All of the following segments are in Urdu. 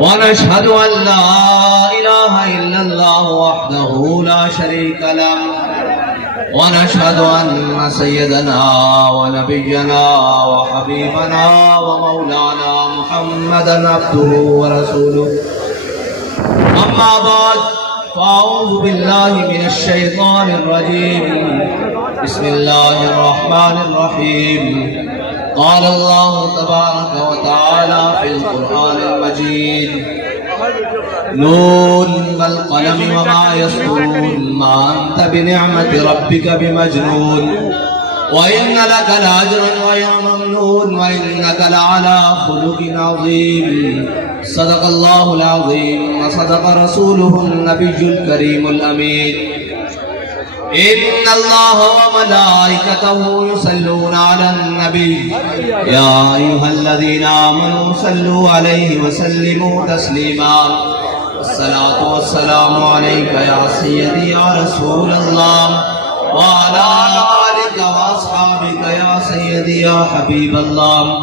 ونشهد أن لا إله إلا الله وحده لا شريك له ونشهد أن سيدنا ونبينا وحبيبنا ومولانا محمدا عبده ورسوله أما بعد فأعوذ بالله من الشيطان الرجيم بسم الله الرحمن الرحيم قال الله تبارك وتعالى في القرآن المجيد نون والقلم وما يسطرون ما أنت بنعمة ربك بمجنون وإن لك لأجرا غير ممنون وإنك لعلى خلق عظيم صدق الله العظيم وصدق رسوله النبي الكريم الأمين إن الله وملائكته يصلون على النبي يا أيها الذين آمنوا صلوا عليه وسلموا تسليما الصلاة والسلام عليك يا سيدي يا رسول الله وعلى آلك وأصحابك يا سيدي يا حبيب الله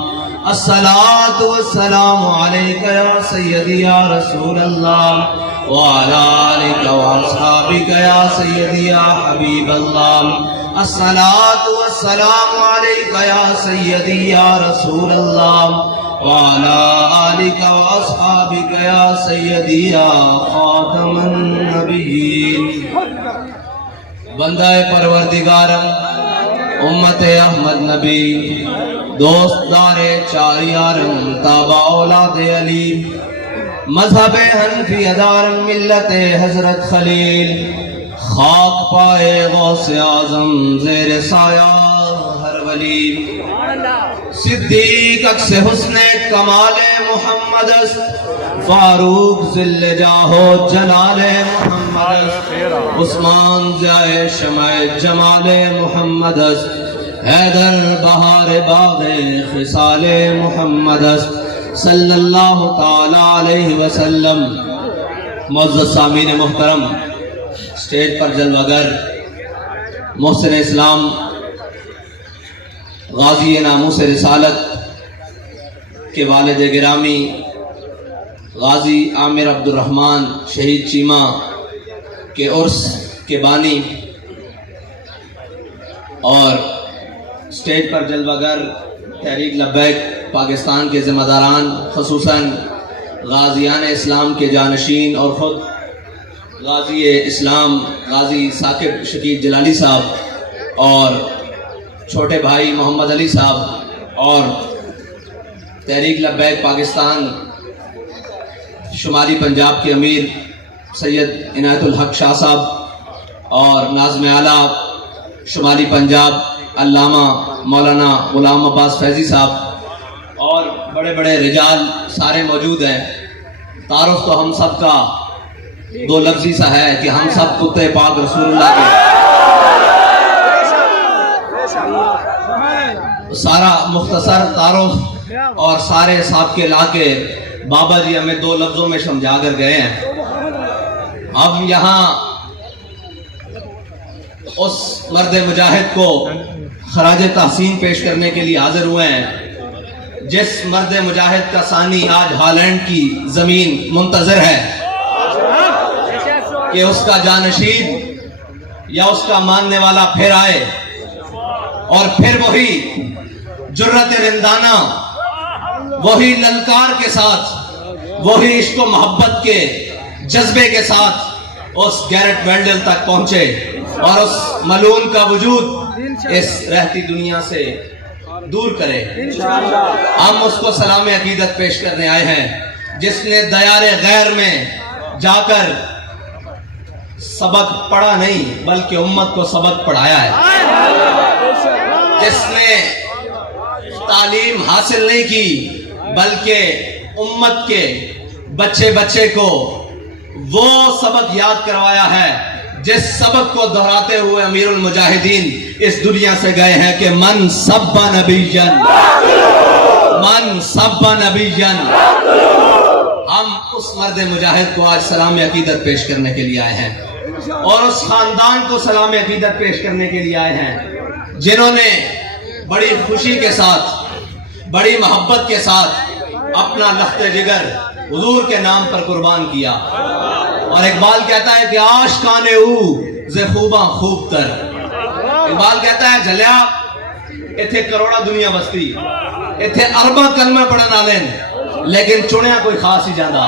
الصلاة والسلام عليك يا سيدي يا رسول الله وعلى آلك وأصحابك يا سيدي يا حبيب الله الصلاة والسلام عليك يا سيدي يا رسول الله وعلى آلك وأصحابك يا سيدي يا خاتم النبيين بندہ پروردگارم امت احمد نبی دوست دار چار یارم تابع اولاد علی مذہب حنفی ادارم ملت حضرت خلیل خاک پائے غوث اعظم زیر سایہ ہر ولی صدیق اکس حسن کمال محمد است فاروق ذل جاہو جلال محمد است عثمان ضیاء شمع جمال محمد است حیدر بہار باغ خصال محمد است صلی اللہ تعالی علیہ وسلم۔ معزز سامعین محترم، اسٹیج پر جلوگر محسن اسلام غازی ناموس رسالت کے والد گرامی غازی عامر عبد الرحمن شہید چیمہ کے عرس کے بانی اور اسٹیج پر جلوگر تحریک لبیک پاکستان کے ذمہ داران خصوصاً غازیان اسلام کے جانشین اور خود غازی اسلام غازی ثاقب شکیب جلالی صاحب اور چھوٹے بھائی محمد علی صاحب اور تحریک لبیک پاکستان شمالی پنجاب کے امیر سید عنایت الحق شاہ صاحب اور ناظم اعلیٰ شمالی پنجاب علامہ مولانا غلام عباس فیضی صاحب اور بڑے بڑے رجال سارے موجود ہیں۔ تعارف تو ہم سب کا دو لفظی سا ہے کہ ہم سب کتے پاک رسول اللہ کے سارا مختصر تعارف اور سارے صاحب کے لا کے بابا جی ہمیں دو لفظوں میں سمجھا کر گئے ہیں۔ اب یہاں اس مرد مجاہد کو خراج تحسین پیش کرنے کے لیے حاضر ہوئے ہیں جس مرد مجاہد کا ثانی آج ہالینڈ کی زمین منتظر ہے کہ اس کا جانشین یا اس کا ماننے والا پھر آئے اور پھر وہی جرت رندانہ وہی للکار کے ساتھ وہی عشق و محبت کے جذبے کے ساتھ اس گیرٹ وینڈل تک پہنچے اور اس ملعون کا وجود اس رہتی دنیا سے دور کرے۔ ہم اس کو سلام عقیدت پیش کرنے آئے ہیں جس نے دیار غیر میں جا کر سبق پڑھا نہیں بلکہ امت کو سبق پڑھایا ہے، جس نے تعلیم حاصل نہیں کی بلکہ امت کے بچے بچے کو وہ سبق یاد کروایا ہے جس سبق کو دہراتے ہوئے امیر المجاہدین اس دنیا سے گئے ہیں کہ من سب نبیًا ہم اس مرد مجاہد کو آج سلام عقیدت پیش کرنے کے لیے آئے ہیں اور اس خاندان کو سلام عقیدت پیش کرنے کے لیے آئے ہیں جنہوں نے بڑی خوشی کے ساتھ بڑی محبت کے ساتھ اپنا لخت جگر حضور کے نام پر قربان کیا. اور اقبال کہتا ہے کہ عاشقان او زے خوباں خوب تر. اقبال کہتا ہے جھلیا ایتھے کروڑا دنیا بستی, ایتھے ارباں کلمہ پڑھن والے لیکن چنیا کوئی خاص ہی جاندہ.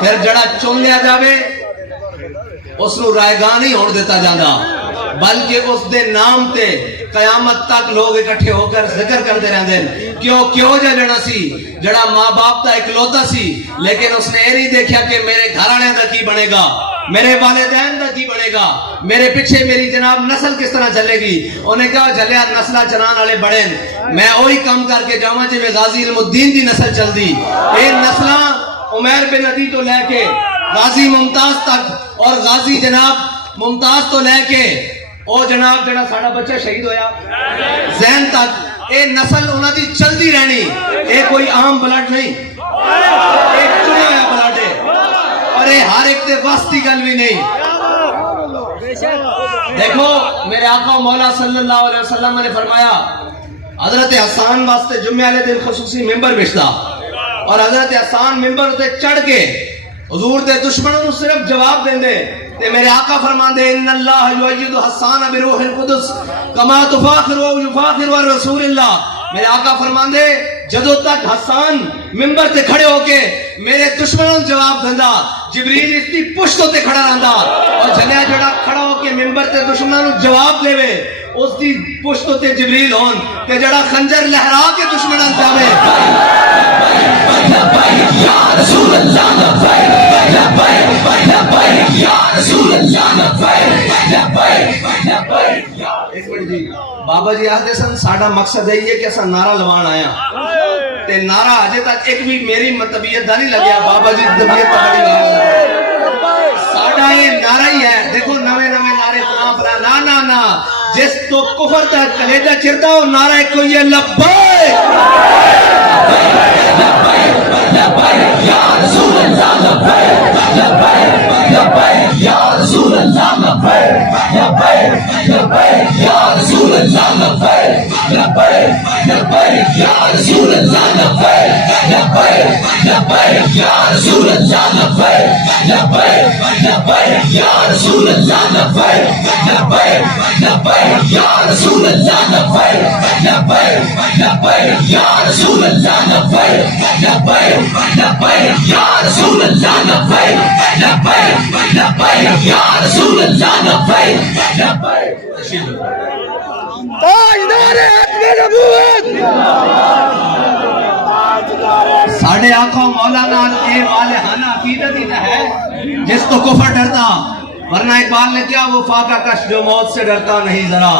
پھر جڑا چن لیا جاوے اس نو رائے گاہ نہیں ہونے دیتا جاندہ, بلکہ اس دے نام تے قیامت تک لوگ اکٹھے ہو کر ذکر کرتے رہتے ہیں. کیوں جڑا سی جڑا ماں باپ تا اکلوتا سی, لیکن اس نے یہ نہیں دیکھا کہ میرے گھر والے دا کی بنے گا, میرے والدین دا کی بنے گا, میرے پیچھے میری جناب نسل کس طرح چلے گی. انہیں کہا جلیا نسلہ چنان والے بڑے میں وہی کم کر کے جاواں جے غازی علم الدین دی نسل چل دی. یہ نسلہ عمیر بن عدی تو لے کے غازی ممتاز تک, اور غازی جناب ممتاز تو لے کے او جناب جڑا ساڑا بچہ شہید ہویا زین تک, اے نسل انہاں دی چلدی رہنی. اے کوئی عام بلڈ نہیں, ایک چنیا ہوا بلڈ ہے, اور اے ہر ایک دے واسطی گل بھی نہیں. دیکھو میرے آقا مولا صلی اللہ علیہ وسلم نے فرمایا حضرت حسان واسطے جمعے والے دن خصوصی ممبر بھیجتا, اور حضرت حسان ممبر تے چڑھ کے حضور دے دشمنوں نو صرف جواب دین دے تے میرے آقا فرمان دے ان اللہ یؤید حسان بروح القدس کما تفاخر و یفاخر رسول اللہ. میرے آقا فرمان دے جدو تک حسان ممبر تے کھڑے ہو کے میرے دشمنوں جواب دیندا, جبریل اس دی پشتوں تے کھڑا رہندا, اور جلیا جڑا کھڑا ہو کے ممبر تے دشمنوں جواب دے وے اس دی پشتوں تے جبریل ہون, تے جڑا خنجر لہرا کے دشمنوں جاوے یا رسول اللہ یا رسول اللہ. ایک منٹ جی, بابا جی آخدے سن ساڈا مقصد ہے یہ کہ اساں نعرہ لوان آیا, تے نعرہ اجے تک ایک بھی میری طبیعت دا نہیں لگیا. بابا جی طبیعت بڑی ہے, ساڈا یہ نعرہ ہی ہے. دیکھو نوے نعرے فلاں نا نا نا, جس تو کفر دا کلیجہ چرتا وہ نعرہ ایک کوئی ہے لبیک لبیک یا رسول اللہ لبیک لبیک یا رسول اللہ لبیک لبیک یا رسول اللہ لبیک لبیک یا رسول اللہ لبیک لبیک یا رسول اللہ لبیک لبیک یا رسول اللہ لبیک لبیک یا رسول اللہ لبیک لبیک یا رسول اللہ لبیک لبیک یا رسول اللہ لبیک لبیک یا رسول اللہ لبیک لبیک. تاجدار ختم نبوت ساڑھے آقا مولانا اے والہانہ عقیدت ہی نہ ہے جس تو کفر ڈرتا, ورنہ اقبال نے کیا وہ فاقہ کش جو موت سے ڈرتا نہیں ذرا,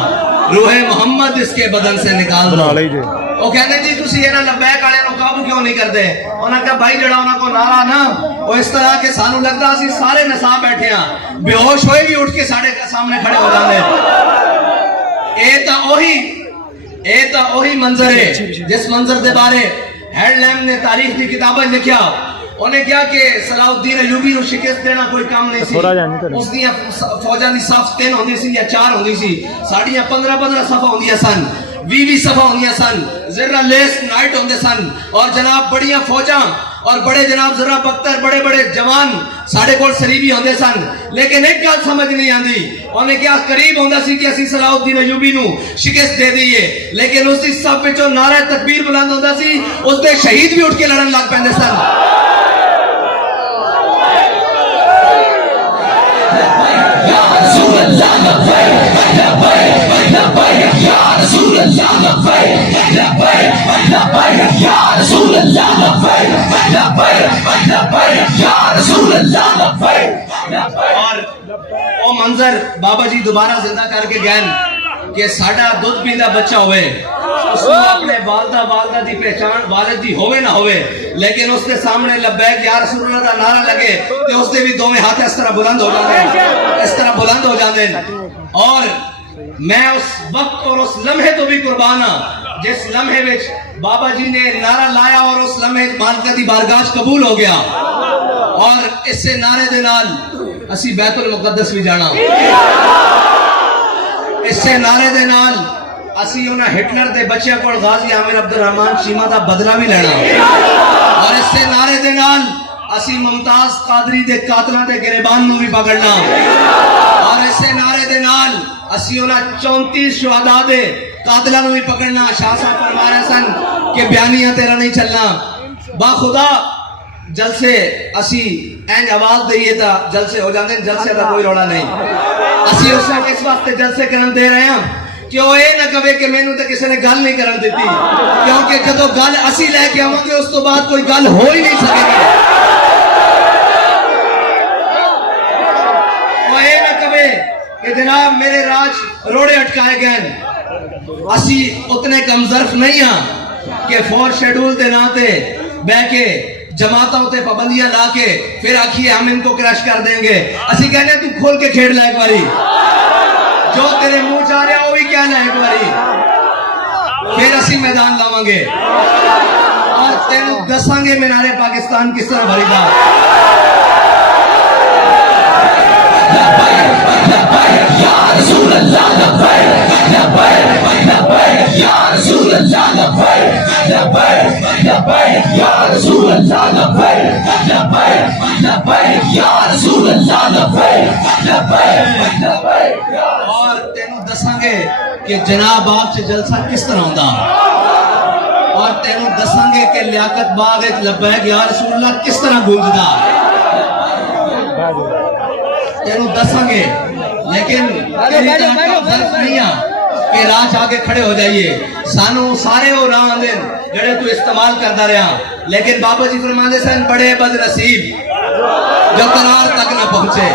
روح محمد اس کے بدن سے نکال دو. وہ کہتے جی تسی یہ نہ لبیک والے نو قابو کیوں نہیں کرتے. انہاں کہا بھائی جڑا انہاں کو نعرہ نا وہ اس طرح کہ سانو لگتا اسی سارے نسا بیٹھے ہیں, بے ہوش ہوئے بھی اٹھ کے ساڑھے سامنے کھڑے ہو جاندے. اے تا اوہی منظر ہے جس منظر دے بارے ہیڈ لیم نے تاریخ کی کتابیں لکھیا. انہیں کیا کہ صلاح الدین ایوبی نو شکست دینا کوئی کام نہیں سی. اس دیاں فوجاں دی صف 3 ہوندی سی یا 4 ہوندی سی, ساڑیاں 15 صفحہ ہوندیاں سن, 20 صفحہ ہوندیاں سن, ذرہ لیس نائٹ ہوندے سن, اور جناب بڑیاں فوجاں اور بڑے جناب ذرہ بختر بڑے بڑے جوان ساڑھے کول سریبی ہوندے سن. لیکن ایک گل سمجھ نہیں آندی, انہیں کیا قریب ہوندا سی کہ اسی صلاح الدین ایوبی نو شکست دے دئیے, لیکن اس دی صف وچوں نعرہ تکبیر بلند ہوندا سی, اس دے شہید بھی اٹھ کے لڑن لگ پیندے سن. یا رسول اللہ لبیک لبیک یا رسول اللہ لبیک لبیک یا رسول اللہ لبیک لبیک یا رسول اللہ لبیک. اور وہ منظر بابا جی دوبارہ زندہ کر کے گئے کہ ساڑھا دودھ پیندا بچہ ہوئے, اس کو اپنے والدہ دی پہچان والد دی ہوئے نہ ہوئے, لیکن اس کے سامنے لبیک یا رسول اللہ دا نعرہ لگے تو اس دے بھی دوویں ہاتھ اس طرح بلند ہو جاندے, اس طرح بلند ہو جاندے. اور میں اس وقت اور اس لمحے تو بھی قربان ہاں جس لمحے وچ بابا جی نے نعرہ لایا اور اس لمحے مالکہ دی بارگاہ قبول ہو گیا, اور اس سے نعرے دے نال اسی بیت المقدس بھی جانا, اس سے نعرے دے نال اسی انہاں ہٹلر دے بچیاں کول غازی عامر عبدالرحمان چیمہ دا بدلہ بھی لینا اور اس سے نعرے دے نال اسی ممتاز قادری دے قاتلاں دے گریبان نو بھی پکڑنا اور اس سے نعرے دے نال اسی انہاں 34 شہداء دے قاتلاں نو بھی پکڑنا. شاہ صاحب فرما رہے سن کہ بیانیاں تیرا نہیں چلنا. با خدا جلسے اسی اینج آواز دئیے تا جلسے ہو جاندے, جلسے دا کوئی روڑا نہیں. اسی اس واسطے جلسے کرن دے رہے ہیں کہ وہ اے نہ کہے کہ میں نو تے کسی نے گل نہیں کرن دیتی, کیونکہ جدو گل اسی لے کے آواں گے اس تو بعد کوئی گل ہو ہی نہیں سکے گی. وہ اے نہ کہے کہ جناب میرے راج روڑے اٹکائے گئے. اسی اتنے کم ظرف نہیں ہاں کہ فور شیڈول دے نا تے بہ کے جماعتوں تے پابندیاں لا کے پھر آکھیے ہم ان کو کرش کر دیں گے. اسی کہنے تو کھول کے کھیڑ لے ایک باری, جو تیرے منہ جا رہا وہ بھی کیا لے ایک باری, پھر اسی میدان لاواں گے اور تینوں دساں گے مینار پاکستان کس طرح بھری دا. یا رسول اللہ لبیک لبیک لبیک یا رسول اللہ لبیک لبیک لبیک یا رسول اللہ لبیک لبیک لبیک یا رسول اللہ لبیک لبیک لبیک. اور تینوں دساں گے کہ جناب آپ سے جلسہ کس طرح ہوندا, اور تینوں دساں گے کہ لیاقت باغ لبیک یا رسول اللہ کس طرح گونجدا, تینوں دساں گے. لیکن تیری طرح کا ظرف نہیں ہے کہ راہ آگے کھڑے ہو جائیے. سانو سارے وہ راہ آندے جڑے تو استعمال کرتا رہا, لیکن بابا جی فرماندے سن بڑے بد نصیب جو قرار تک نہ پہنچے.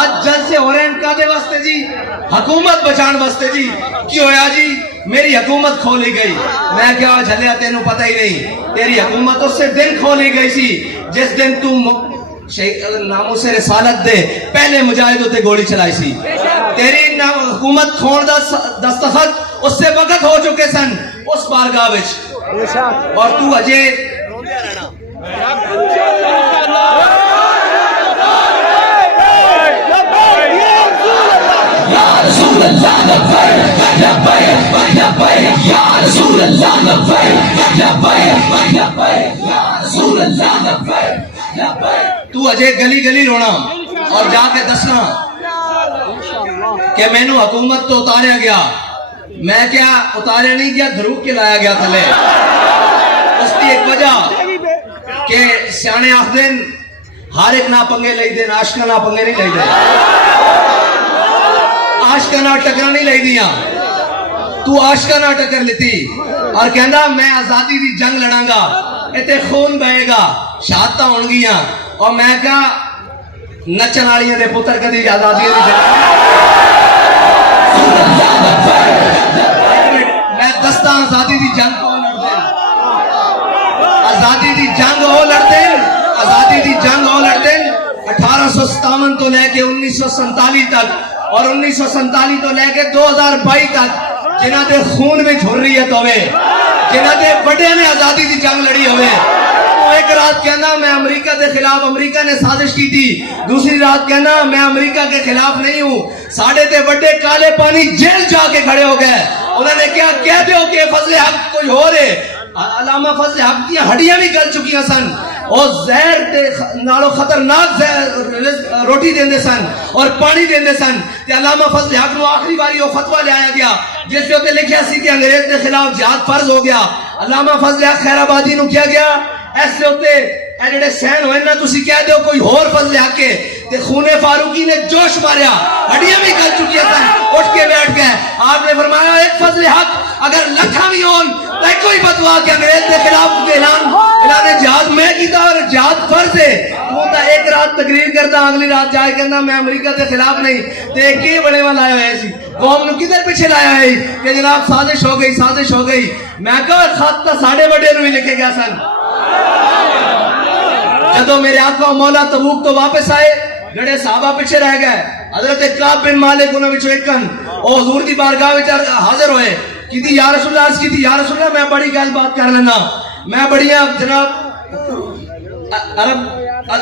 آج جلسے ہو رہے ہیں کادے واسطے جی, حکومت بچان واسطے جی. کی ہویا جی میری حکومت کھولی گئی. میں کیا جھلیا تینوں پتہ ہی نہیں, تیری حکومت اس سے دن کھولی گئی سی جس دن تو ناموس رسالت دے پہلے مجاہدوں تے گولی چلائی سی. تیری حکومت کھون دا دستخط اس سے وقت ہو چکے سن اس بارگاہ وچ, اور تو اجے یا رسول اللہ لبیک لبیک لبیک یا رسول اللہ لبیک لبیک لبیک یا رسول اللہ لبیک لبیک. تو اجے گلی گلی رونا اور جا کے دسنا کہ میں نو حکومت تو اتاریا گیا. میں کیا اتاریا نہیں گیا, دھروک کے لایا گیا تھلے. اس کی ایک وجہ کہ سیانے آخ دن ہر ایک نا پنگے لئی دین, عاشقہ نا پنگے نہیں لئی دین, عاشقہ نا ٹکرا نہیں لئی دیا. تو عاشقہ نا ٹکر لیتی اور کہندا میں آزادی دی جنگ لڑاں گا, اتے خون بہے گا, شہادتاں ہون گیاں. اور میں کہا نچن والیاں دے پتر کدی آزادی دی جنگ میں دستا آزادی دی جنگ کو لڑتے, آزادی دی جنگ ہو لڑتے, آزادی دی جنگ ہو لڑتے 1857 تو لے کے 1947 تک اور 1947 تو لے کے 2022 تک جنہ دے خون میں حریت ہوئے, جنہ دے بڑے نے آزادی دی جنگ لڑی ہوئے. ایک رات کہنا میں امریکہ کے خلاف, امریکہ نے سازش کی تھی. دوسری رات کہنا میں امریکہ کے خلاف نہیں ہوں. ساڑھے تے بڑے کالے پانی جیل جا کے کھڑے ہو گئے. انہوں نے کیا کہہ دیو کہ فضل حق کوئی ہو رہے. علامہ فضل حق کی ہڈیاں بھی گل چکی ہیں سن, اور زہر دے نالو خطرناک روٹی دیندے سن اور پانی دیندے سن. تے علامہ فضل حق نو آخری باری وہ فتوہ لے آیا گیا جس پہ تے لکھیا سی کہ انگریز کے خلاف جہاد فرض ہو گیا. علامہ فضل حق خیر آبادی نو کیا گیا ایسے ہوتے اے جڑے سین ہوئے نا تسی کہہ دیو کوئی ہور فضل حق کے. تے خون فاروقی نے جوش ماریا, ہڈیاں بھی گل چکی سن, اٹھ کے بیٹھ گئے. آپ نے فرمایا ایک فضل حق اگر لکھا بھی ہون تو کوئی فتوا کہ انگریز کے خلاف اعلان جہاد میں کیتا اور جہاد فرض ہے. تو تا ایک رات تقریر کرتا, اگلی رات جائے کہنا میں امریکہ کے خلاف نہیں. تے کی بڑے والا آیا ہے سی قوم نو کدھر پیچھے لایا ہے کہ جناب سازش ہو گئی, سازش ہو گئی. میں کہا خط تا ساڑھے بڑے نو ہی لکھے گیا سن. جدو میرے آقا مولا تبوک تو واپس آئے, جڑے صحابہ پیچھے رہ گئے, حضرت کعب بن مالک انہوں وچوں ایکن او حضور دی بارگاہ وچ حاضر ہوئے. کیتی یا رسول اللہ, عرض کیتی یا رسول اللہ میں بڑی گل بات کر لینا, میں بڑیاں جناب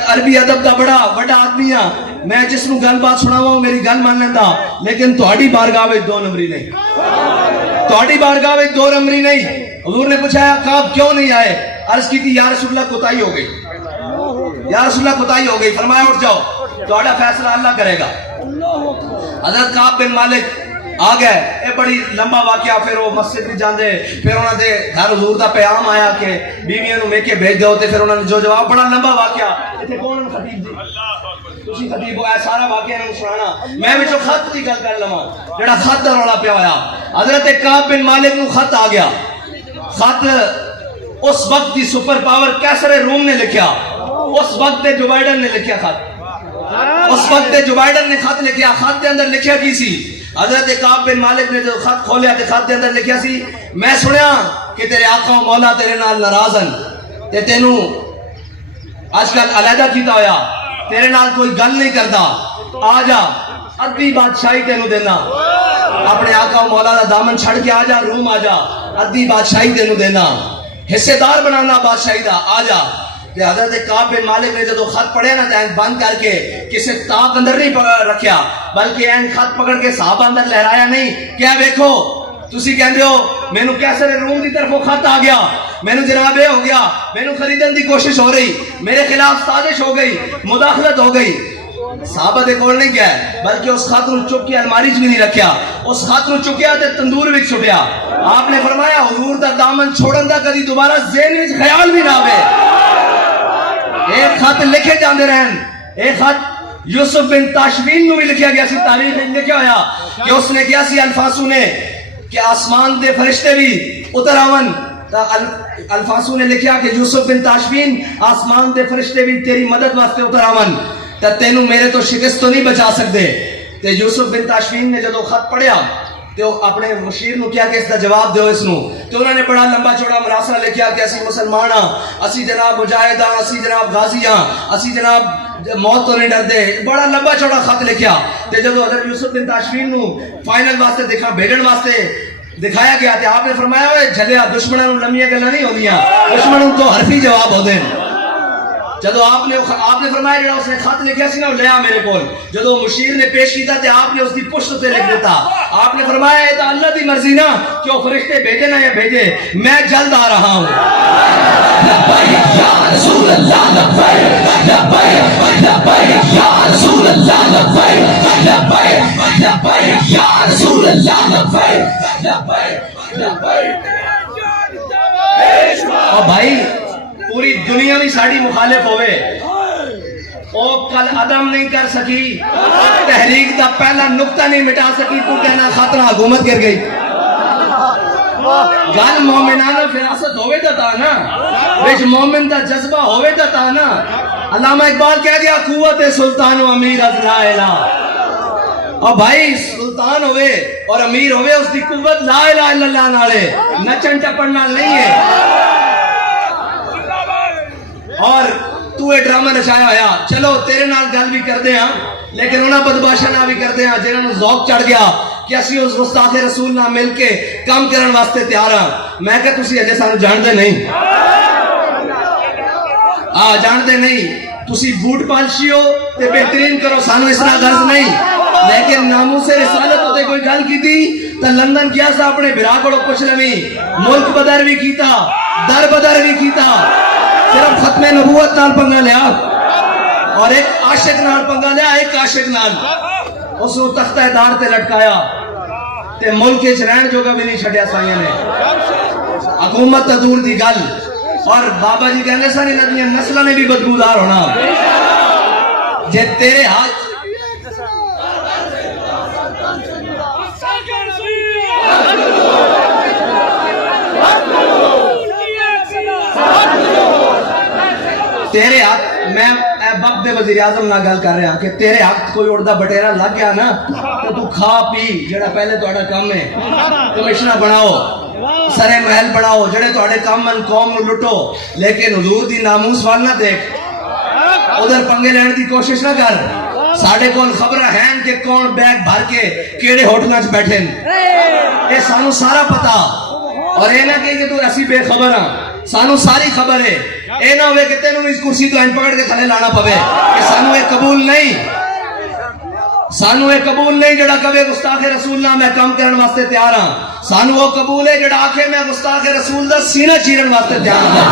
عربی ادب دا بڑا آدمی ہاں, میں جس نو گل بات سناواں میری گل مان لیندا, لیکن تہاڈی بارگاہ وچ دو نمبری نہیں. تواڈی بارگاہ وچ دو امری نہیں. حضور نے پوچھا کعب کیوں نہیں آئے؟ عرض کی تھی یا رسول اللہ کوتاہی ہو گئی، یا رسول اللہ کوتاہی ہو گئی. فرمایا اٹھ جاؤ، تہاڈا فیصلہ اللہ کرے گا. حضرت کعب بن مالک آ گئے. اے بڑی لمبا واقعہ. پھر وہ مسجد بھی جاندے، پھر انہاں دے گھر حضور دا پیغام آیا کہ بیویاں نو میکے بھیج دیو، تے پھر انہاں نے جو جواب، بڑا لمبا واقعہ. ایتھے کون خطیب جی؟ تسی خطیب ہو، اے سارا واقعہ انہاں نوں سنانا. میں وچوں خط دی گل کر لواں جڑا خط دا رولا پیا ہویا. حضرت کعب بن مالک نو خط آ گیا. خط اس وقت دی سپر پاور کیسر روم نے لکھیا، اس وقت جو بائیڈن نے لکھیا خط، اس وقت جو بائیڈن نے خط لکھیا. خط دے اندر لکھیا کی سی؟ حضرت کعب بن مالک نے جو خط کھولیا تے خط دے اندر لکھیا سی، میں سنیا کہ تیرے آقا و مولا تیرے نال ناراض ہیں تے تینوں آج کل علیحدہ کیتا ہویا، تیرے نال کوئی گل نہیں کرتا. آ جا، ادھی بادشاہی تینوں دینا. اپنے آقا و مولا دا دامن چھڑ کے آ جا، روم آ جا، ادھی بادشاہی تینوں دینا، حصے دار بنانا بادشاہی دا. آ جا. کہ حضرت کعب بن مالک نے جدو خط پڑھیا نا تے بند کر کے کسی تاک اندر نہیں رکھیا، بلکہ این خط پکڑ کے صحابہ اندر لہرایا نہیں. کیا دیکھو تسی کہندے ہو مینوں کیسر روم دی طرفوں خط آ گیا، مینوں جناب ہو گیا، مینوں خریدن دی کوشش ہو رہی، میرے خلاف سازش ہو گئی، مداخلت ہو گئی. صحابہ دے کول نہیں گیا، بلکہ اس خط نو چک کے الماری چ بھی نہیں رکھیا، اس خط نو چکیا تے تندور وچ سٹیا. آپ نے فرمایا حضور دا دامن چھوڑن دا کدی دوبارہ ذہن وچ خیال بھی نہ آوے. ایک خط لکھے جاندے رہن. ایک خط یوسف بن تاشفین نو بھی لکھیا گیا سی، تاریخ میں لکھیا ہویا کہ اس نے کیا سی الفاسو نے کہ آسمان دے فرشتے بھی اتر آون. الفاسو نے لکھیا کہ یوسف بن تاشفین آسمان دے فرشتے بھی تیری مدد واسطے اتر آون تے تینوں میرے تو شکست تو نہیں بچا سکتے. تے یوسف بن تاشفین نے جدو خط پڑھیا تے اپنے مشیر نو کیا کہ اس دا جواب دیو اس نو. تے انہوں نے بڑا لمبا چوڑا مراسلہ لکھیا کہ اسی مسلمان ہاں، اسی جناب مجاہد ہاں، اسی جناب غازی ہاں، اسی جناب موت تو نہیں ڈردے. بڑا لمبا چوڑا خط لکھیا. تے جدو حضرت یوسف بن تاشفین نو فائنل واسطے دکھا بھیجن واسطے دکھایا گیا تے آپ نے فرمایا اوے جھلیا دشمناں نوں لمیاں گلاں نہیں ہوندیاں، دشمناں تو حرفی جواب ہوندے ہیں. جدو آپ نے فرمایا جڑا اس نے خط لکھیا سی نا لیا میرے کول، جدو مشیر نے پیش کیتا تے آپ نے اس دی پشت تے لکھ دیتا. آپ نے فرمایا اے تا اللہ دی مرضی نا کہ وہ فرشتے بھیجے نہ یا بھیجے، میں جلد آ رہا ہوں. لبیک یا رسول اللہ، لبیک لبیک لبیک یا رسول اللہ، لبیک لبیک لبیک یا رسول اللہ، لبیک لبیک لبیک. او بھائی پوری دنیا بھی ساڑی مخالف ہوئے، او کل عدم نہیں کر سکی، تحریک دا پہلا نقطہ نہیں مٹا سکی، تو کہنا خاطرہ حکومت گر گئی. گل مومنانہ فراست ہوئے تا نا، وچ مومن دا جذبہ ہوئے تا نا. علامہ اقبال کہہ گیا قوت سلطان و امیر از لا الہ. اور بھائی سلطان ہوئے اور امیر ہوئے، اس دی قوت لا الہ الا اللہ نالے، نچن ٹپن نال نہیں ہے. اور تو اے ڈرامہ نچایا ہویا. چلو تیرے نال گل بھی کردے ہاں، لیکن انہاں بدماشاں نال بھی کردے ہاں جنہاں نوں ذوق چڑھ گیا کہ اسی اس گستاخ رسول نال مل کے کام کرن واسطے تیار ہاں. میں کہ تسی اجے سانو جاندے نہیں، جاندے نہیں. تسی بوٹ پالشی ہو تے بہترین کرو، سانو اس طرح غرض نہیں. لیکن ناموس رسالت ہوتے کوئی گل کیتی تے لندن گیا سا اپنے بھرا کولوں پوچھ لویں، ملک بدر بھی کیتا، در بدر بھی کیتا، صرف ختم نبوت نال پنگا لیا اور ایک عاشق نال پنگا لیا. ایک عاشق نال اس کو تختہ دار تے لٹکایا تے ملک وچ رہن جوگا بھی نہیں چھڈیا سائیں نے. حکومت تے دور دی گل. اور بابا جی کہندے سن انہاں دی نسلاں نے بھی بدبودار ہونا. جے تیرے ہاتھ تیرے ہاتھ، میں وقت دے وزیر اعظم نہ گل کر رہا کہ تیرے ہاتھ کوئی اڑدا بٹیرا لگ گیا نا تو کھا پی. جڑا پہلے تہاڈا کام ہے کمشنر بناؤ، سرے محل بناؤ، جڑے تہاڈے کام ان قوم نو لٹو، لیکن حضور دی ناموس وال نہ دیکھ، ادھر پنگے لین دی کوشش نہ کر. ساڈے کول خبراں ہیں کہ کون بیگ بھر کے کیڑے ہوٹلاں وچ بیٹھے نے، اے سانو سارا پتا. اور اے نہ کہ تو ایسی بے خبر ہاں، سانو ساری خبر ہے. اے نہ ہوئے کہ تینوں اس کرسی تو این پکڑ کے تھلے لانا پوے کہ سانو اے قبول نہیں. سانو یہ قبول نہیں جڑا کبھی گستاخ رسول نہ میں کام کرنے واسطے تیار ہاں. سانو وہ قبول ہے جڑا آکھے میں گستاخ رسول دا سینہ چیرن واسطے تیار ہاں.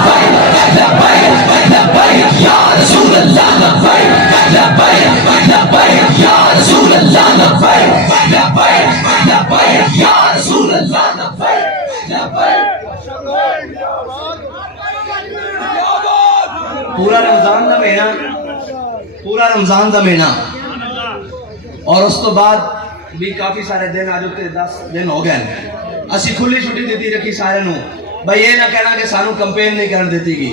یا رسول اللہ لبیک لبیک لبیک یا رسول اللہ لبیک لبیک لبیک یا رسول اللہ لبیک لبیک. پورا رمضان دا مہینہ، پورا رمضان دا مہینہ، اور اس تو بعد بھی کافی سارے دن آج ہوتے 10 دن ہو گئے. اسی کھلی چھٹی دیتی رکھی سارے نو بھائی یہ نہ کہنا کہ سانو کمپین نہیں کرن دیتی گی.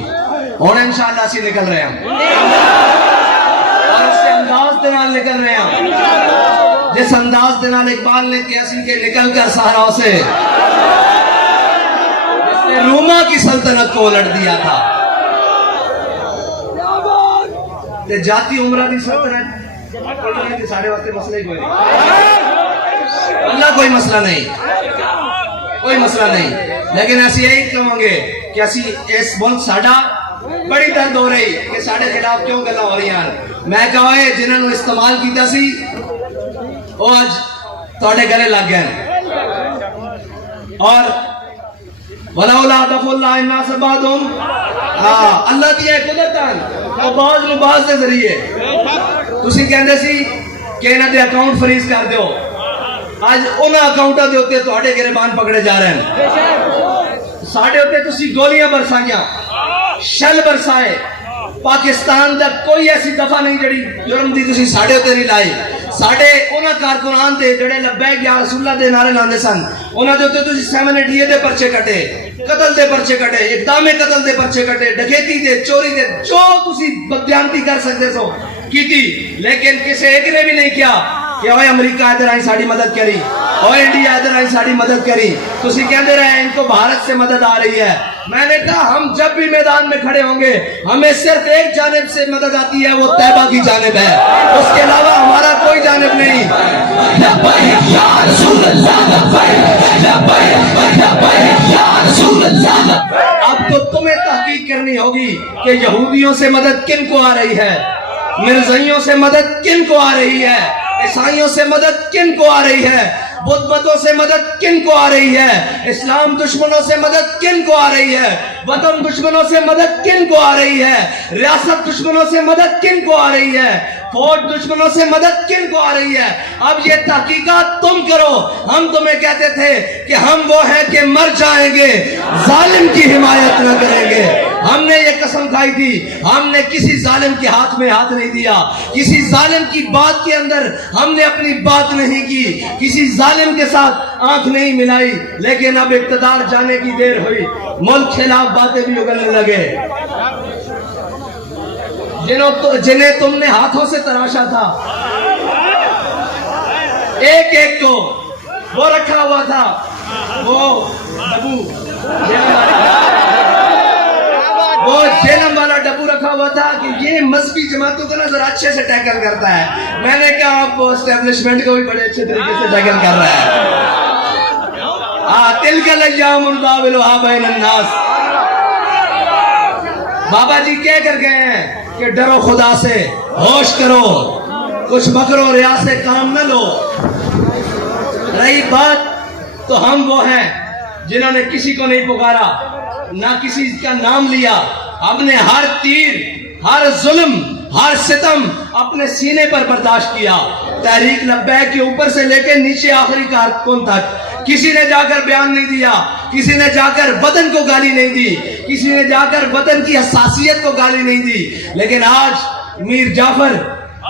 اور انشاءاللہ اسی نکل رہے ہیں اور اس سے انداز دے نال نکل رہے ہیں جس انداز دے نال اقبال نے کہا سی کہ نکل کر صحراؤں سے جس نے روما کی سلطنت کو الٹ دیا تھا. تے جاتی عمرہ دی سلطنت سارے واسطے مسئلہ ہی کوئی نہیں، اللہ کوئی مسئلہ نہیں، کوئی مسئلہ نہیں. لیکن اسی یہی کہوں گے کہ اسی اس ملک ساڈا بڑی درد ہو رہی کہ ساڈے خلاف کیوں گلاں ہو رہی ہیں. میں کہا ہے جنہاں نو استعمال کیتا سی وہ اج تواڈے گلے لگ گئے. اور ولولا دفع اللہ الناس بعضهم، اللہ دی قدرت بعض نو بعض دے ذریعے تسی کہندے سی کہ انہاں دے اکاؤنٹ فریز کر دیو. اج انہاں اکاؤنٹاں دے اوتے تواڈے گربان پکڑے جا رہے ہیں. ساڈے اوتے تسی گولیاں برسائیاں، شل برسائے. پاکستان دا کوئی ایسی دفعہ نہیں جڑی جرم دی تسی ساڈے اوتے نہیں لائی. ساڈے انہاں کارکنان دے جڑے لبیک یا رسول اللہ دے نعرے لاندے سن انہاں دے اوتے تسی 780 دے پرچے کٹے، قتل دے پرچے کٹے، اقدام قتل دے پرچے کٹے، ڈکیتی دے، چوری دے، جو تسی بدیانتی کر سکتے سو کیتی. لیکن کسے ایک نے بھی نہیں کیا کہ اوے امریکہ ادھر آئی ساڑی مدد کری، اوے انڈیا ادھر آئی ساڑی مدد کری. تسی کہندے رہے ان کو بھارت سے مدد آ رہی ہے. میں نے کہا ہم جب بھی میدان میں کھڑے ہوں گے ہمیں صرف ایک جانب سے مدد آتی ہے، وہ طیبہ کی جانب ہے، اس کے علاوہ ہمارا کوئی جانب نہیں. لبیک یا رسول اللہ لبیک لبیک لبیک یا رسول اللہ لبیک. اب تو تمہیں تحقیق کرنی ہوگی کہ یہودیوں سے مدد کن کو آ رہی ہے، مرزائیوں سے مدد کن کو آ رہی ہے، عیسائیوں سے مدد کن کو آ رہی ہے، بدھ متوں سے مدد کن کو آ رہی ہے، اسلام دشمنوں سے مدد کن کو آ رہی ہے، وطن دشمنوں سے مدد کن کو آ رہی ہے، ریاست دشمنوں سے مدد کن کو آ رہی ہے، فوج دشمنوں سے مدد کن کو آ رہی ہے. اب یہ تحقیقات تم کرو. ہم تمہیں کہتے تھے کہ ہم وہ ہیں کہ مر جائیں گے، ظالم کی حمایت نہ کریں گے. ہم نے یہ قسم کھائی تھی، ہم نے کسی ظالم کے ہاتھ میں ہاتھ نہیں دیا، کسی ظالم کی بات کے اندر ہم نے اپنی بات نہیں کی، کسی ظالم کے ساتھ آنکھ نہیں ملائی. لیکن اب اقتدار جانے کی دیر ہوئی، ملک خلاف باتیں بھی اگلنے لگے. جنہیں تم نے ہاتھوں سے تراشا تھا ایک ایک کو، وہ رکھا ہوا تھا، وہ جیلم والا ڈبو رکھا ہوا تھا کہ یہ مذہبی جماعتوں کو نا ذرا اچھے سے ٹیکل کرتا ہے. میں نے کہا اب وہ اسٹیبلشمنٹ کو بھی بڑے اچھے طریقے سے ٹیکل کر رہا ہے. تلک الایام نداولها بین الناس. بابا جی کہہ کر گئے ہیں کہ ڈرو خدا سے، ہوش کرو، کچھ مکر و ریا سے کام نہ لو. رہی بات تو ہم وہ ہیں جنہوں نے کسی کو نہیں پکارا، نہ کسی کا نام لیا. ہم نے ہر تیر، ہر ظلم، ہر ستم اپنے سینے پر برداشت کیا. تحریک لبیک کے اوپر سے لے کے نیچے آخری کارکن تک کسی نے جا کر بیان نہیں دیا، کسی نے جا کر وطن کو گالی نہیں دی، کسی نے جا کر وطن کی حساسیت کو گالی نہیں دی. لیکن آج میر جعفر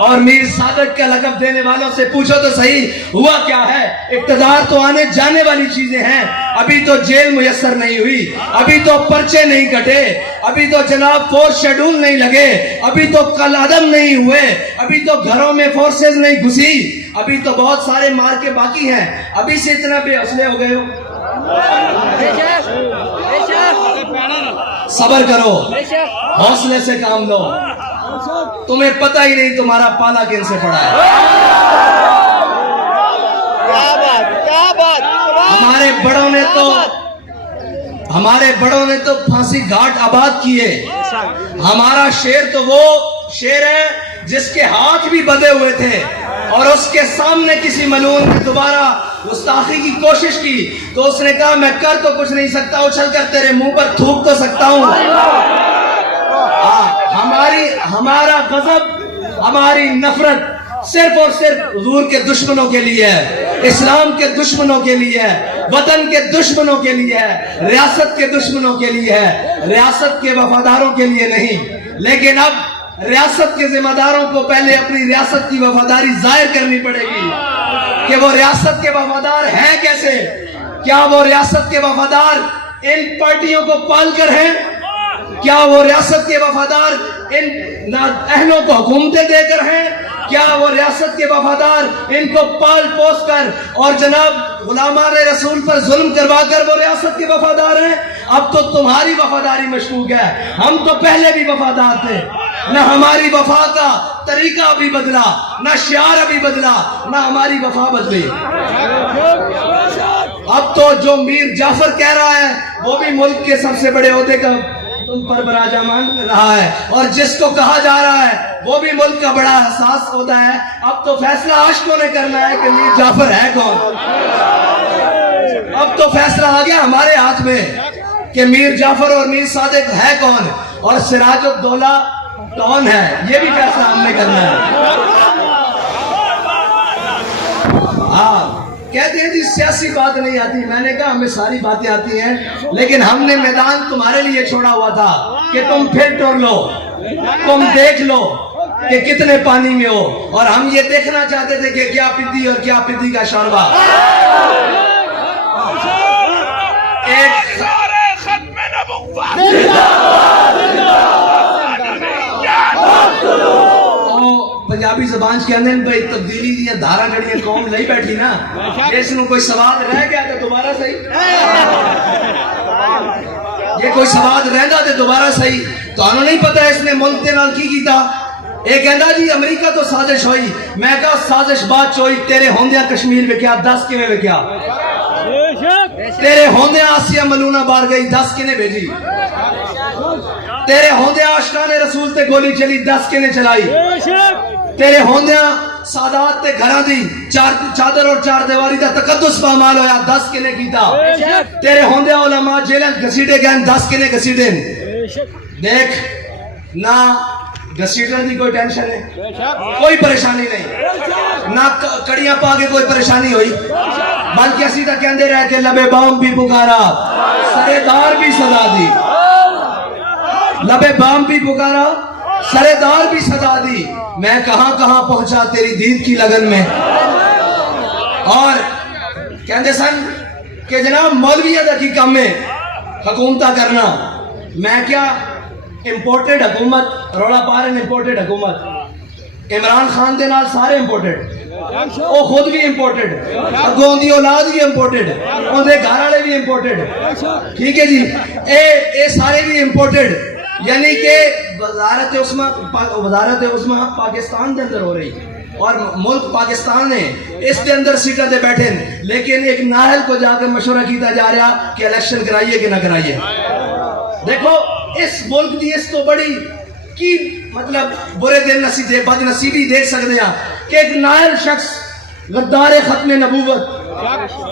اور میر صادق کا لقب دینے والوں سے پوچھو تو صحیح ہوا کیا ہے. اقتدار تو آنے جانے والی چیزیں ہیں، ابھی تو جیل میسر نہیں ہوئی، ابھی تو پرچے نہیں کٹے، ابھی تو جناب فورس شیڈول نہیں لگے، ابھی تو کل عدم نہیں ہوئے، ابھی تو گھروں میں فورسز نہیں گھسی، ابھی تو بہت سارے مار کے باقی ہیں. ابھی سے اتنا بے حوصلے ہو گئے ہو. صبر کرو، حوصلے سے کام لو. تمہیں پتہ ہی نہیں تمہارا پالا کن سے پڑا ہے. ہمارے بڑوں نے تو پھانسی گھاٹ آباد کیے. ہمارا شیر تو وہ شیر ہے جس کے ہاتھ بھی بدے ہوئے تھے اور اس کے سامنے کسی ملعون نے دوبارہ گستاخی کی کوشش کی تو اس نے کہا میں کر تو کچھ نہیں سکتا، اچھل کر تیرے منہ پر تھوک تو سکتا ہوں۔ ہمارا غضب، ہماری نفرت صرف اور صرف حضور کے دشمنوں کے لیے ہے، اسلام کے دشمنوں کے لیے ہے، وطن کے دشمنوں کے لیے ہے، ریاست کے دشمنوں کے لیے ہے، ریاست کے وفاداروں کے لیے نہیں۔ لیکن اب ریاست کے ذمہ داروں کو پہلے اپنی ریاست کی وفاداری ظاہر کرنی پڑے گی کہ وہ ریاست کے وفادار ہیں کیسے۔ کیا وہ ریاست کے وفادار ان پارٹیوں کو پال کر ہیں؟ کیا وہ ریاست کے وفادار ان اہلوں کو حکومتیں دے کر ہیں؟ کیا وہ ریاست کے وفادار ان کو پال پوس کر اور جناب غلامان رسول پر ظلم کروا کر وہ ریاست کے وفادار ہیں؟ اب تو تمہاری وفاداری مشکوک ہے، ہم تو پہلے بھی وفادار تھے، نہ ہماری وفا کا طریقہ ابھی بدلا، نہ شعار ابھی بدلا، نہ ہماری وفا بدلی۔ اب تو جو میر جعفر کہہ رہا ہے وہ بھی ملک کے سب سے بڑے عہدے کا تم پر براجمان رہا ہے، اور جس کو کہا جا رہا ہے وہ بھی ملک کا بڑا حساس عہدہ ہے۔ اب تو فیصلہ عاشقوں نے کرنا ہے کہ میر جعفر ہے کون۔ اب تو فیصلہ آ گیا ہمارے ہاتھ میں کہ میر جعفر اور میر صادق ہے کون، اور سراج الدولہ کون ہے، یہ بھی فیصلہ ہم نے کرنا ہے۔ کہتے ہیں جی سیاسی بات نہیں آتی، میں نے کہا ہمیں ساری باتیں آتی ہیں، لیکن ہم نے میدان تمہارے لیے چھوڑا ہوا تھا کہ تم پھر ٹور لو، تم دیکھ لو کہ کتنے پانی میں ہو، اور ہم یہ دیکھنا چاہتے تھے کہ کیا پدی اور کیا پدی کا شوربہ۔ ایک ختم پنجابی زبان کے اندر بھائی تبدیلی دیا دھارا گڑیاں قوم لئی بیٹھی نا، اس نو کوئی سواد رہ گیا تو دوبارہ صحیح، یہ کوئی سواد رہندا تے دوبارہ صحیح۔ تو انہوں نہیں پتا اس نے ملک دے نال کی کیتا۔ ایک کہندا جی امریکہ تو سازش ہوئی، میں کہا سازش بات چوئی تیرے ہوندیاں کشمیر وکیا، 10 کیویں وکیا؟ تیرے ہوندیاں آسیہ ملونہ بار گئی، 10 کنے بھیجی؟ تیرے ہوندیاں عاشقان رسول تے گولی چلی، 10 کنے چلائی؟ تیرے ہوندیاں سادات تے گھراں دی چادر اور چار دیواری دا تقدس پامال ہویا، 10 کنے کیتا؟ تیرے ہوندیاں علماء جیلیں گھسیٹے گئے، 10 کنے گھسیٹے؟ دیکھ نہ گھسیٹن دی کوئی ٹینشن ہے، کوئی پریشانی نہیں، نہ کڑیاں پا کے کوئی پریشانی ہوئی، بلکہ اسی تک کہندے رہے کہ لبے بام بھی پکارا، سرے دار بھی صدا دی، لبے بام بھی پکارا، سرے دار بھی صدا دی، میں کہاں کہاں پہنچا تیری دید کی لگن میں۔ اور کہندے سن کہ جناب مولویت کی کم میں حکومتہ کرنا، میں کیا امپورٹڈ حکومت روڑا پار امپورٹڈ حکومت، عمران خان دے نال سارے امپورٹڈ، وہ خود بھی امپورٹڈ، اگوں دی اولاد بھی امپورٹڈ، ان دے گھر والے بھی امپورٹڈ، ٹھیک ہے جی، اے سارے بھی امپورٹڈ، یعنی کہ وزارت عظمیٰ پاکستان دے اندر ہو رہی، اور ملک پاکستان نے اس دے اندر سیٹاں دے بیٹھے، لیکن ایک نااہل کو جا کے مشورہ کیتا جا رہا کہ الیکشن کرائیے کہ نہ کرائیے۔ دیکھو اس ملک دی اس تو بڑی کی مطلب برے دن نصیب بد نصیبی دیکھ سکتے ہیں کہ ایک نااہل شخص غدار ختم نبوت،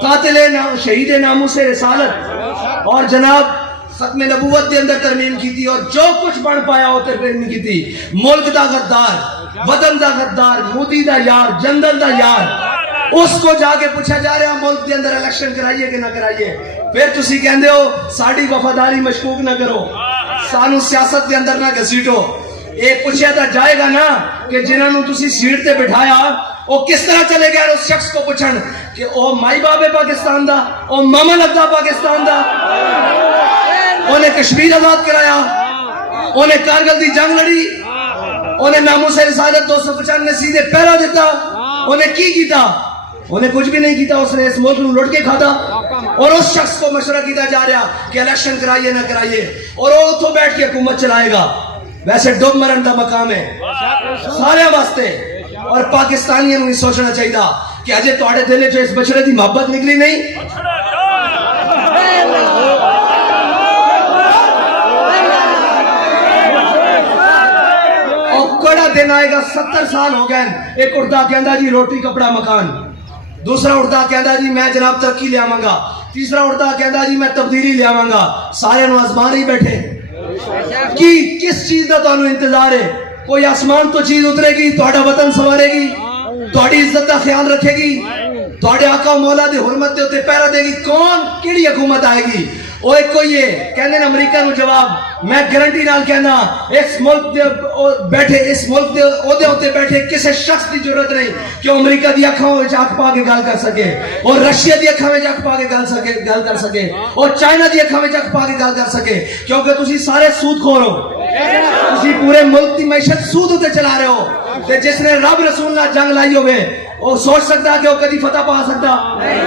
قاتل شہید ناموس رسالت، اور جناب ختم نبوت دے اندر ترمیم کی تھی، اور جو کچھ بن پایا وہ ترمیم کی تھی، ملک دا غدار، وطن دا غدار، مودی دا یار، جنرل دا یار، اس کو جا کے پوچھا جا رہا ملک دے اندر الیکشن کرائیے کہ نہ کرائیے۔ پھر تسی کہندے ہو ساڑی وفاداری مشکوک نہ کرو، سانو سیاست دے اندر نہ گھسیٹو۔ ایک پوچھا تا جائے گا نا کہ جنہاں نو تسی سیٹ تے بٹھایا وہ کس طرح چلے گئے اس شخص کو پوچھن کہ او مائی بابے پاکستان دا، او ماما لگدا پاکستان دا، انہیں کشمیر آزاد کرایا، انہیں کارگل دی جنگ لڑی، انہیں ناموس رسالت 295 سیدھے پہرا دیتا، انہیں کی کیتا؟ انہیں کچھ بھی نہیں کیتا، اس نے اس ملک نو لٹ کے کھاتا، اور اس شخص کو مشورہ کیتا جا رہا کہ الیکشن کرائیے نہ کرائیے، اور وہ اتھوں بیٹھ کے حکومت چلائے گا۔ ویسے ڈوب مرن دا مقام ہے سارے واسطے، اور پاکستانیوں نے سوچنا چاہیے کہ اجے تواڈے دل وچ اس بچڑے دی محبت نکلی نہیں، اور کیڑا دن آئے گا 70 سال ہو گئے ایک اڑتا کہندا جی روٹی کپڑا مکان دوسرا اڑتا کہندا جی میں جناب ترقی لے آواں گا تیسرا اڑتا کہندا جی میں تبدیلی لے آواں گا سارے نو آزمان ہی بیٹھے کی کس چیز دا تانوں انتظار ہے کوئی آسمان تو چیز اترے گی تہاڈا وطن سوارے گی تہاڈی عزت دا خیال رکھے گی تہاڈے آقا و مولا دی حرمت دے اوتے پہرا دے گی کون کیڑی حکومت آئے گی وہ ایک کوئی ہے کہندے نے امریکہ نو جواب میں گارنٹی نال کہنا اس ملک دے بیٹھے اس ملک دے عہدے اوتے بیٹھے کسے شخص دی ضرورت نہیں کہ امریکہ دی اکھاں وچ اکھ پا کے گل کر سکے اور رشیا دی اکھاں وچ اکھ پا کے گل کر سکے اور چائنا دی اکھاں وچ اکھ پا کے گل کر سکے کیونکہ تسی سارے سود خور ہو تسی پورے ملک دی معیشت سود تے چلا رہے ہو تے جس نے رب رسول نال جنگ لائی ہوے وہ سوچ سکتا کہ وہ کدی فتح پا سکتا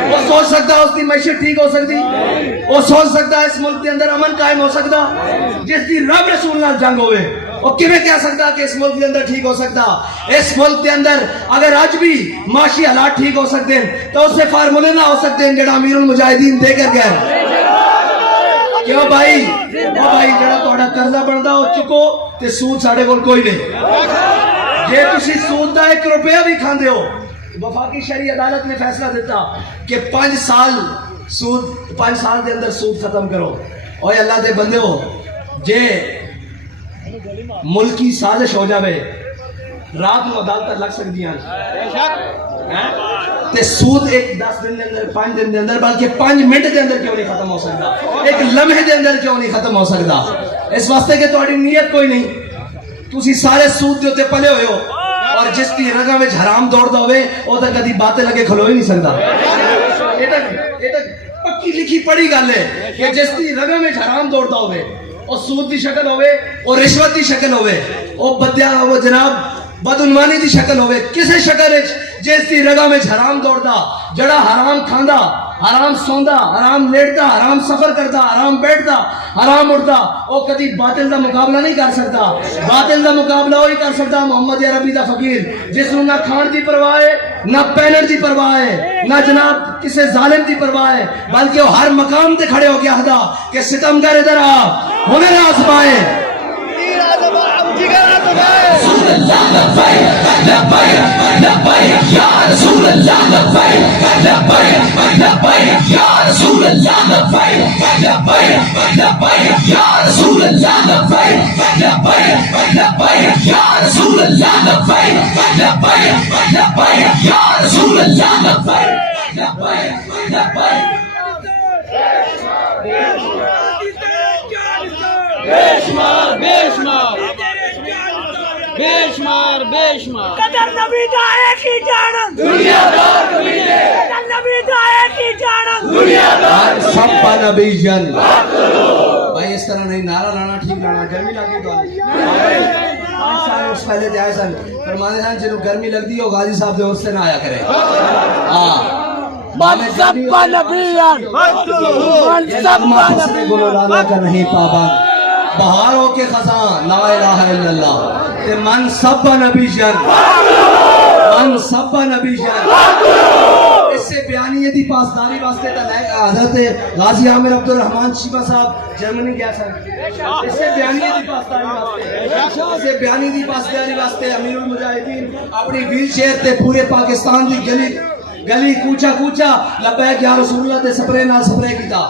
وہ سوچ سکتا اس کی معیشت ٹھیک ہو سکتی وہ سوچ سکتا اس ملک کے اندر امن قائم ہو سکتا جس کی رب رسول نال جنگ ہوئے وہ کیویں کہہ سکتا کہ اس ملک کے اندر ٹھیک ہو سکتا اس ملک کے اندر اگر آج بھی معاشی حالات ٹھیک ہو سکتے ہیں تو اس سے فارمولے نہ ہو سکتے ہیں جڑا امیر المجاہدین دے کر گئے کیوں بھائی وہ بھائی جڑا تہاڈا قرضہ بندا او چکو تے سود ساڈے کول کوئی نہیں جے تسی سود دا 1 روپیہ بھی کھاندے ہو وفاقی شرعی عدالت نے فیصلہ دیتا کہ 5 سال دے اندر سود ختم کرو اوے اللہ دے بندے ہو جے ملکی سازش ہو جاوے رات نو عدالت لگ سکتی ہیں تے سود ایک 10 دن دے اندر 5 دن دے اندر بلکہ 5 منٹ دے اندر کیوں نہیں ختم ہو سکتا ایک لمحے دے اندر کیوں نہیں ختم ہو سکتا اس واسطے کہ تہاڈی نیت کوئی نہیں تسی سارے سود دے اوتے پلے ہوئے ہو اور جس کی رگاں وچ حرام دوڑدا ہوئے او تے کدی باتیں لگے کھلو ہی نہیں سکدا اے تے پکی لکھی پڑھی گل ہے کہ جس کی رگاں وچ حرام دوڑدا ہوئے او سود دی شکل ہوئے او رشوت دی شکل ہوئے او بدیا او جناب بدعنوانی دی شکل ہوئے کسے شکل وچ جس کی رگاں وچ حرام دوڑدا جڑا حرام کھاندا حرام سوندا حرام لیٹدا حرام سفر کردا حرام بیٹھدا حرام اڑدا او کدی باطل دا مقابلہ نہیں کر سکتا باطل دا مقابلہ وہی کر سکتا محمد عربی دا فقیر جس نو نہ کھان دی پرواہ ہے نہ پہنن دی پرواہ ہے نہ جناب کسے ظالم دی پرواہ ہے بلکہ وہ ہر مقام تے کھڑے ہو کے آہدا کہ ستمگر ادھر آ ہنر آزمائے رسول اللہ لبیک لبیک لبیک یا رسول اللہ لبیک لبیک لبیک یا رسول اللہ لبیک لبیک لبیک یا رسول اللہ لبیک لبیک لبیک یا رسول اللہ لبیک لبیک لبیک یا رسول اللہ لبیک لبیک لبیک بیشمار بیشمار بیشمار بیشمار قدر نبی دا ایک ہی جانن دنیا دار کوئی نہیں قدر نبی دا ایک ہی جانن دنیا دار سب نبی جن بھائی اس طرح نہیں نعرہ لانا ٹھیک لانا گرمی لگی تو 5 سال اس پہلے دے آئے سن فرمانے ہیں جنہوں گرمی لگ دی ہو غازی صاحب دے اس سے نہ آیا کرے منصب نبیان منصب نبیان گلو لانا کا نہیں پابند بہاروں کے خزاں لا الہ الا اللہ تے من سب نبی جن من سب نبی جن اس سے بیانیے دی پاسداری واسطے تا حضرت غازی عامر عبدالرحمن شیبہ صاحب جرمنی گیا سن اس سے بیانیے دی پاسداری واسطے اس سے بیانی دی پاسداری واسطے امیر المجاہدین اپنی ویل چیئر تے پورے پاکستان دی گلی کوچا کوچا لبیک یا رسول اللہ تے سپرے نہ سپرے کیتا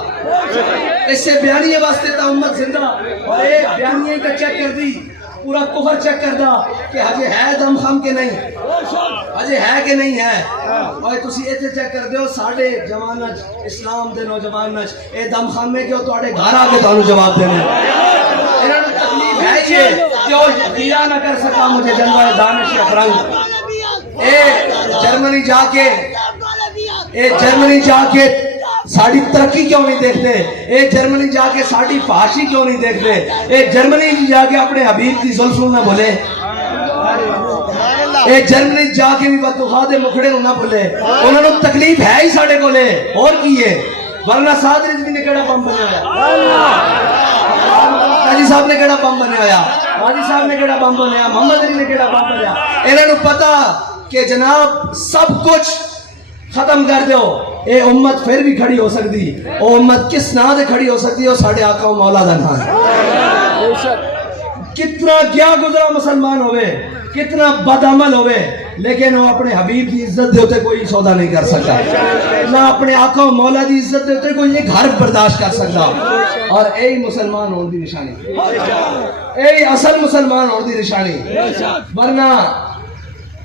اس سے بیانیے واسطے تا امت زندہ اور اے بیانیے کا چیک کر دی پورا کفر چیک کر دا کہ ہجے ہے دم خم کے نہیں ہجے ہے کہ نہیں ہے اور تسی ایتھے چیک کر دیو ساڈے جواناں اسلام دے نوجواناں اے دم خم میں کہ او تواڈے گھر آ کے تانوں جواب دینے انہاں نوں تکلیف ہے یہ کہ او دیا نہ کر سکا مجھے جلوہ دانش افرنگ اے جرمنی جا کے ساڑی ترقی کیوں نہیں دیکھتے اے جرمنی جا کے ساڑی فحاشی کیوں نہیں دیکھتے اے جرمنی جا کے اپنے حبیب کی زلفوں نہ بھولے اے جرمنی جا کے بھی بددعا دے مکھڑے نہ بھولے انہوں نے تکلیف ہے ہی ساڑے کو لے اور کی ہے ورنہ سعد رضوی نے کیڑا بم بنایا قاضی صاحب نے کیڑا بم بنایا قاضی صاحب نے کیڑا بم بنایا محمد علی نے کیڑا بم بنایا انہوں نے پتا کہ جناب سب کچھ ختم کر دیو اے امت پھر بھی کھڑی ہو سکتی او امت کس نام دے کھڑی ہو سکتی ہے ساڑھے آقا و مولا دا نام ہے کتنا کیا گزرا مسلمان ہوئے, کتنا بدعمل ہوئے, لیکن وہ اپنے حبیب کی عزت دے ہوتے کوئی سودا نہیں کر سکتا, نہ اپنے آقا و مولا کی عزت دے ہوتے کوئی ایک گھر برداشت کر سکتا. اور یہی مسلمان ہونے کی نشانی, یہی اصل مسلمان ہونے کی نشانی. ورنہ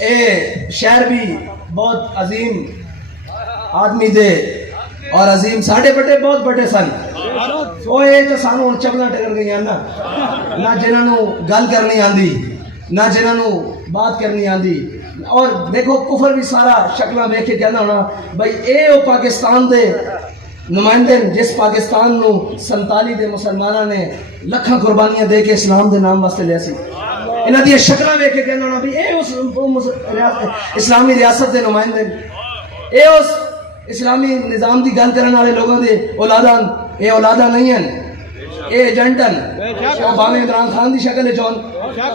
اے شہر بھی بہت عظیم آدمی دے اور عظیم ساڑھے بڑے بہت بڑے سن. وہ یہ تو سانو ہوں چپلا ٹکر گئی نا, نہ جنہوں گل کرنی آندی, نہ جنہوں بات کرنی آندی. اور دیکھو کفر بھی سارا شکلہ ویکھ کے کہنا ہونا بھائی اے او پاکستان دے نمائندے جس پاکستان نو 47 دے مسلمانوں نے لکھاں قربانیاں دے کے اسلام دے نام واسطے لیا سی. انہاں دی شکلاں ویکھ کے کہنا ہونا بھی اے اس اسلامی ریاست دے نمائندے, اے اس اسلامی نظام دی گل کرنے والے لوگوں دے اولادان. اے اولاداں نہیں ہیں, اے ایجنٹن. او بھاویں عمران خان دی شکل چون,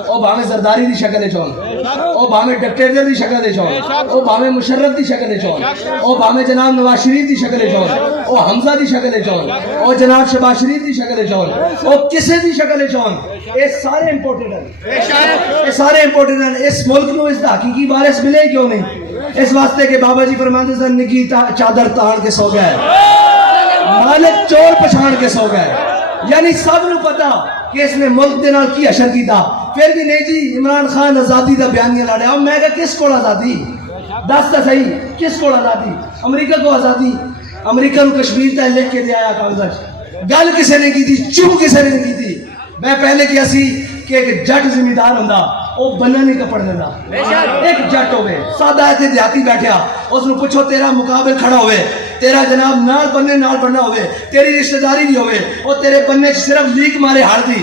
او بھاویں زرداری دی شکل چون, او بھاویں ڈکٹیٹر دی شکل چون, او بھاویں مشرف دی شکل چون, او بھاویں جناب نواز شریف دی شکل چون, او حمزہ دی شکل چون, او جناب شہباز شریف دی شکل چون, او کسے دی شکل چون, اے سارے امپورٹنٹ ہیں, اے سارے امپورٹنٹ ہیں. اس ملک نو اس دا حقیقی وارث ملے کیوں نہیں؟ اس واسطے کہ بابا جی فرماتے سن نگی چادر تان کے سو گئے, مالک چور پچھان کے سو گئے. یعنی سب نو پتا کہ اس نے ملک دے نال کی اشر کیتا. پھر بھی نہیں جی عمران خان آزادی دا بیانیہ لڑیا. اور میں کہا کس کو آزادی دس تا صحیح, کس کو آزادی؟ امریکہ کو آزادی. امریکہ نو کشمیر تے لکھ کے دے آیا کاغذ, گل کسے نے کی تھی, چپ کسے نے کی تھی. میں پہلے کیا سی کہ ایک جٹ زمیندار ہوندا او بننا نہیں کپڑ دیندا. ایک جٹ ہوئے سادہ ایتھے دیہاتی بیٹھیا, اس نو پوچھو تیرا مقابل کھڑا ہوئے, تیرا جناب نال بننا ہوئے, تیری رشتہ داری بھی ہوئے, اور تیرے بننے صرف لیک مارے ہار دی,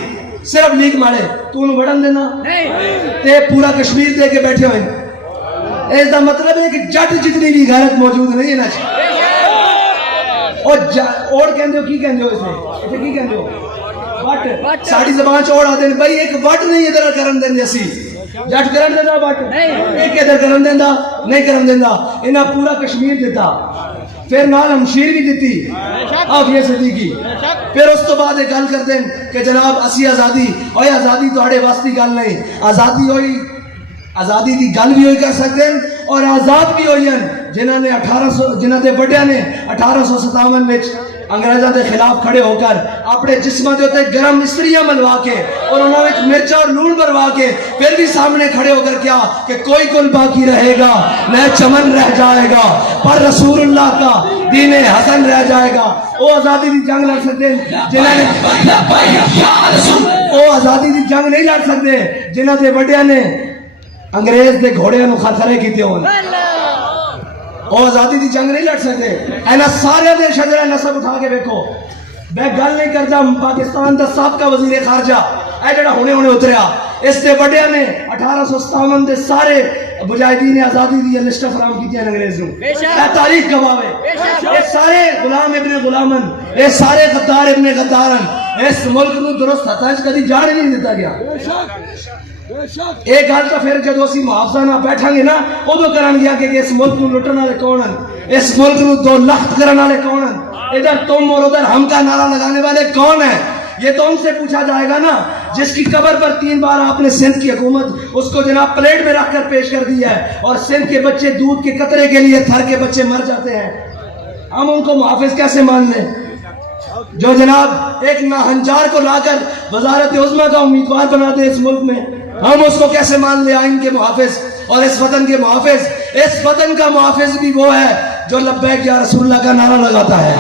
صرف لیک مارے, تو انہوں بڑھن دینا تے پورا کشمیر دے کے بیٹھے ہوئے. اس دا مطلب ہے کہ جٹ جتنی بھی غیرت موجود نہیں ہے نا. اور کہندے ہو کی کہندے ہو اس میں, اسے کی کہندے ہو وٹ, ساڑی زبان چوڑ آتے ہیں بھائی ایک وٹ نہیں ادھر کرن دیں دے اسی, جٹ کرن دینا وٹ, ایک ادھر کرن دینا نہیں کرن دینا. انہاں پورا کشمیر دیتا, پھر نال ہمشیر بھی دیتی آفیہ صدیقی. پھر اس تو بعد ایک گل کر دیں کہ جناب اسی آزادی, اوہ آزادی تو ہڑے واسطی گل نہیں, آزادی ہوئی آزادی دی گل بھی ہوئی کر سکتے ہیں اور آزاد بھی ہوئی ہیں جنہوں نے 1800 جنہوں نے بڑھیا نے 1857 میں انگریزوں کے خلاف کھڑے ہو کر اپنے جسموں کے اوپر گرم استریاں منوا کے اور انہوں نے مرچا اور لون مروا کے پھر بھی سامنے کھڑے ہو کر کیا کہ کوئی گل باقی رہے گا نہ چمن رہ جائے گا پر رسول اللہ کا دین حسن رہ جائے گا. وہ آزادی دی جنگ لڑ سکتے جنہوں نے, وہ آزادی دی جنگ نہیں لڑ سکتے جنہوں نے بڑھیا نے انگریز دے گھوڑے نو خطرے کیتے ہون. وہ آزادی دی جنگ نہیں لڑ سکتے. اینا سارے دے شجرہ نسب اٹھا کے دیکھو. میں گل نہیں کرتا پاکستان دا سابقہ وزیر خارجہ اے جڑا ہونے اتریا, اس دے بڑے نے 1857 دے سارے مجاہدین آزادی دی لسٹ فراہم کی تھی انگریز نو. اے تاریخ گواہ ہے. اے سارے غلام ابن غلامن, اے سارے غدار ابن غدارن, اس ملک نو درست ہتھ کدی جاڑ نہیں دیتا گیا. ایک گل تو پھر جدو اسی محافظہ نہ بیٹھا گے نا ادو کرن گیا کہ اس ملک نو لٹن والے کون ہیں, اس ملک نو دو لخت کرن والے کون ہیں, ادھر تم اور ادھر ہم کا نعرہ لگانے والے کون ہیں. یہ تو ان سے پوچھا جائے گا نا جس کی قبر پر 3 بار آپ نے سندھ کی حکومت اس کو جناب پلیٹ میں رکھ کر پیش کر دیا ہے اور سندھ کے بچے دودھ کے قطرے کے لیے تھر کے بچے مر جاتے ہیں. ہم ان کو محافظ کیسے مان لیں جو جناب ایک ناہنجار کو لا کر وزارت عظمیٰ کا امیدوار بنا دے اس ملک میں. ہم اس کو کیسے مان لیں آئین کے محافظ اور اس وطن کے محافظ. اس وطن کا محافظ بھی وہ ہے جو لبیک یا رسول اللہ کا نعرہ لگاتا ہے.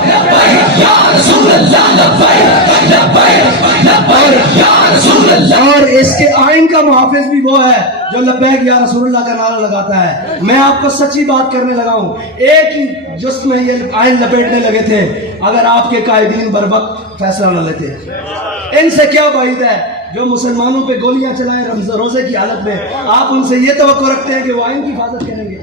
اور اس کے آئین کا محافظ بھی وہ ہے جو لبیک یا رسول اللہ کا نعرہ لگاتا ہے. میں آپ کو سچی بات کرنے لگا ہوں, ایک ہی جس میں یہ آئین لپیٹنے لگے تھے اگر آپ کے قائدین بر وقت فیصلہ نہ لیتے. ان سے کیا بعید ہے جو مسلمانوں پہ گولیاں چلائیں روزے کی حالت میں, آپ ان سے یہ توقع رکھتے ہیں کہ وہ آئین کی حفاظت کریں گے.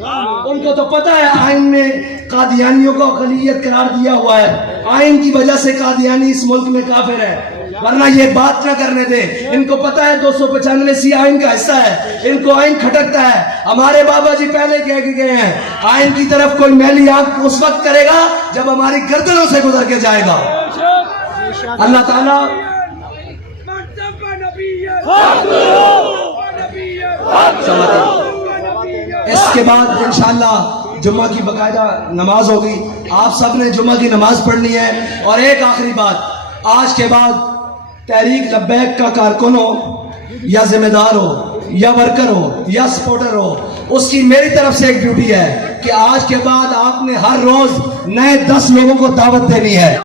ان کو تو پتہ ہے آئین میں قادیانیوں کو اقلیت قرار دیا ہوا ہے, آئین کی وجہ سے قادیانی اس ملک میں کافر ہے, ورنہ یہ بات نہ کرنے دے. ان کو پتہ ہے 295 آئین کا حصہ ہے, ان کو آئین کھٹکتا ہے. ہمارے بابا جی پہلے کہہ کے گئے ہیں آئین کی طرف کوئی میلی آنکھ اس وقت کرے گا جب ہماری گردنوں سے گزر کے جائے گا. اللہ تعالیٰ اس کے بعد انشاءاللہ جمعہ کی باقاعدہ نماز ہوگی. آپ سب نے جمعہ کی نماز پڑھنی ہے. اور ایک آخری بات، آج کے بعد تحریک لبیک کا کارکن ہو یا ذمہ دار ہو یا ورکر ہو یا سپورٹر ہو، اس کی میری طرف سے ایک ڈیوٹی ہے کہ آج کے بعد آپ نے ہر روز نئے 10 لوگوں کو دعوت دینی ہے.